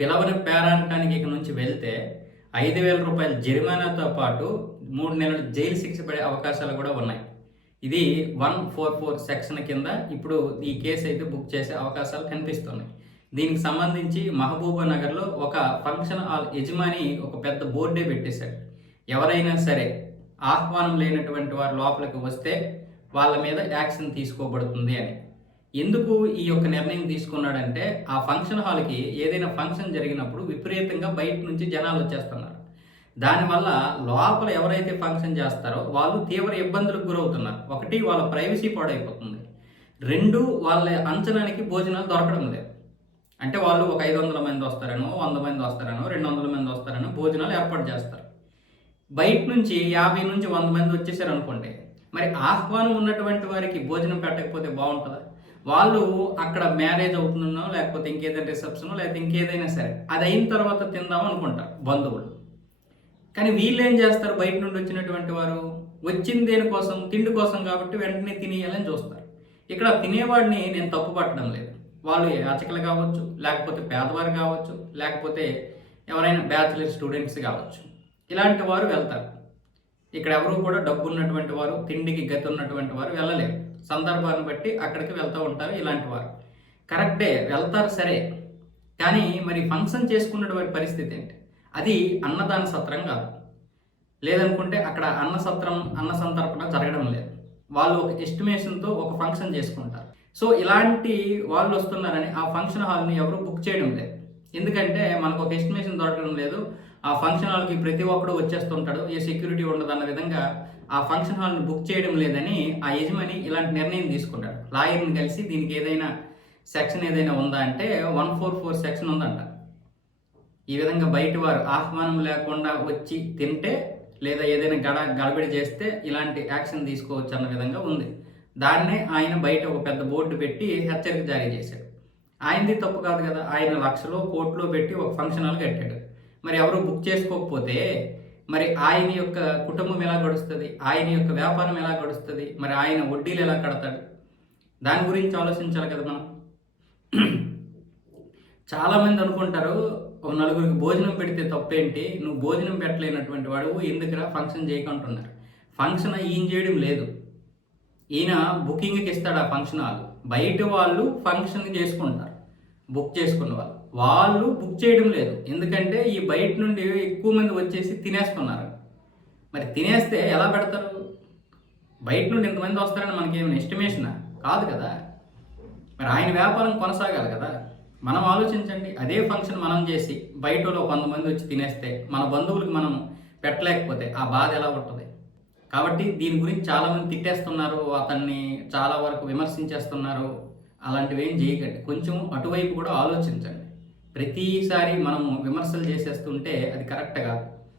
పిలవని పేరంటానికి ఇక నుంచి వెళ్తే రూ. 5,000 జరిమానాతో పాటు 3 నెలలు జైలు శిక్ష పడే అవకాశాలు కూడా ఉన్నాయి. ఇది 144 సెక్షన్ కింద ఇప్పుడు ఈ కేసు అయితే బుక్ చేసే అవకాశాలు కనిపిస్తున్నాయి. దీనికి సంబంధించి మహబూబా నగర్లో ఒక ఫంక్షన్ హాల్ యజమాని ఒక పెద్ద బోర్డే పెట్టేశాడు. ఎవరైనా సరే ఆహ్వానం లేనటువంటి వారు లోపలికి వస్తే వాళ్ళ మీద యాక్షన్ తీసుకోబడుతుంది అని. ఎందుకు ఈ యొక్క నిర్ణయం తీసుకున్నాడంటే ఆ ఫంక్షన్ హాల్కి ఏదైనా ఫంక్షన్ జరిగినప్పుడు విపరీతంగా బయట నుంచి జనాలు వచ్చేస్తున్నారు. దానివల్ల లోపల ఎవరైతే ఫంక్షన్ చేస్తారో వాళ్ళు తీవ్ర ఇబ్బందులకు గురవుతున్నారు. ఒకటి, వాళ్ళ ప్రైవసీ పాడైపోతుంది. 2, వాళ్ళ అంచనానికి భోజనాలు దొరకడం లేదు. అంటే వాళ్ళు ఒక 500 మంది వస్తారనో, 100 మంది వస్తారనో, 200 మంది వస్తారనో భోజనాలు ఏర్పాటు చేస్తారు. బయట నుంచి 50 నుంచి 100 మంది వచ్చేసారు అనుకోండి, మరి ఆహ్వానం ఉన్నటువంటి వారికి భోజనం పెట్టకపోతే బాగుంటుందా? వాళ్ళు అక్కడ మ్యారేజ్ అవుతుందో లేకపోతే ఇంకేదైనా రిసెప్షనో లేకపోతే ఇంకేదైనా సరే అది అయిన తర్వాత తిందాం అనుకుంటారు బంధువులు. కానీ వీళ్ళు ఏం చేస్తారు? బయట నుండి వచ్చినటువంటి వారు వచ్చింది దేనికోసం? తిండి కోసం కాబట్టి వెంటనే తినేయాలని చూస్తారు. ఇక్కడ తినేవాడిని నేను తప్పు పట్టడం లేదు. వాళ్ళు యాచకులు కావచ్చు, లేకపోతే పేదవారు కావచ్చు, లేకపోతే ఎవరైనా బ్యాచిలర్ స్టూడెంట్స్ కావచ్చు, ఇలాంటి వారు వెళ్తారు. ఇక్కడ ఎవరు కూడా డబ్బు ఉన్నటువంటి వారు, తిండికి గతి ఉన్నటువంటి వారు వెళ్ళలేరు. సందర్భాన్ని బట్టి అక్కడికి వెళ్తూ ఉంటారు ఇలాంటి వారు. కరెక్టే, వెళ్తారు సరే. కానీ మరి ఫంక్షన్ చేసుకున్నటువంటి పరిస్థితి ఏంటి? అది అన్నదాన సత్రం కాదు. లేదనుకుంటే అక్కడ అన్న సంతర్పణ జరగడం లేదు. వాళ్ళు ఒక ఎస్టిమేషన్తో ఒక ఫంక్షన్ చేసుకుంటారు. సో ఇలాంటి వాళ్ళు వస్తున్నారని ఆ ఫంక్షన్ హాల్ని ఎవరు బుక్ చేయడం లేదు. ఎందుకంటే మనకు ఒక ఎస్టిమేషన్ దొరకడం లేదు. ఆ ఫంక్షన్ హాల్కి ప్రతి ఒక్కడు వచ్చేస్తుంటాడు, ఏ సెక్యూరిటీ ఉండదు అన్న విధంగా ఆ ఫంక్షన్ హాల్ని బుక్ చేయడం లేదని ఆ యజమాని ఇలాంటి నిర్ణయం తీసుకున్నాడు. లాయర్ని కలిసి దీనికి ఏదైనా సెక్షన్ ఏదైనా ఉందా అంటే 144 సెక్షన్ ఉందంట. ఈ విధంగా బయట వారు ఆహ్వానం లేకుండా వచ్చి తింటే లేదా ఏదైనా గడబిడి చేస్తే ఇలాంటి యాక్షన్ తీసుకోవచ్చు అన్న విధంగా ఉంది. దాన్నే ఆయన బయట ఒక పెద్ద బోర్డు పెట్టి హెచ్చరిక జారీ చేశాడు. ఆయనది తప్పు కాదు కదా. ఆయన లక్షలో కోట్లో పెట్టి ఒక ఫంక్షన్ హాల్ కట్టాడు. మరి ఎవరు బుక్ చేసుకోకపోతే మరి ఆయన యొక్క కుటుంబం ఎలా గడుస్తుంది? ఆయన యొక్క వ్యాపారం ఎలా గడుస్తుంది? మరి ఆయన వడ్డీలు ఎలా కడతాడు? దాని గురించి ఆలోచించాలి కదా మనం. చాలామంది అనుకుంటారు, ఒక నలుగురికి భోజనం పెడితే తప్పేంటి, నువ్వు భోజనం పెట్టలేనటువంటి వాడు ఎందుకురా ఫంక్షన్ చేయకుంటున్నారు. ఫంక్షన్ ఈయన చేయడం లేదు, ఈయన బుకింగ్కి ఇస్తాడు ఆ ఫంక్షన్ హాల్. బయట వాళ్ళు ఫంక్షన్ చేసుకుంటారు, బుక్ చేసుకున్న వాళ్ళు బుక్ చేయడం లేదు. ఎందుకంటే ఈ బయట నుండి ఎక్కువ మంది వచ్చేసి తినేస్తున్నారు. మరి తినేస్తే ఎలా పెడతారు? బయట నుండి ఇంతమంది వస్తారని మనకి ఏమైనా ఎస్టిమేషనా? కాదు కదా. మరి ఆయన వ్యాపారం కొనసాగాలి కదా. మనం ఆలోచించండి, అదే ఫంక్షన్ మనం చేసి బయటలో 100 మంది వచ్చి తినేస్తే మన బంధువులకు మనం పెట్టలేకపోతే ఆ బాధ ఎలా ఉంటుంది? కాబట్టి దీని గురించి చాలామంది తిట్టేస్తున్నారు, అతన్ని చాలా వరకు విమర్శించేస్తున్నారు. అలాంటివి ఏం చేయకండి. కొంచెం అటువైపు కూడా ఆలోచించండి. ప్రతిసారి మనము విమర్శలు చేసేస్తుంటే అది కరెక్ట్ కాదు.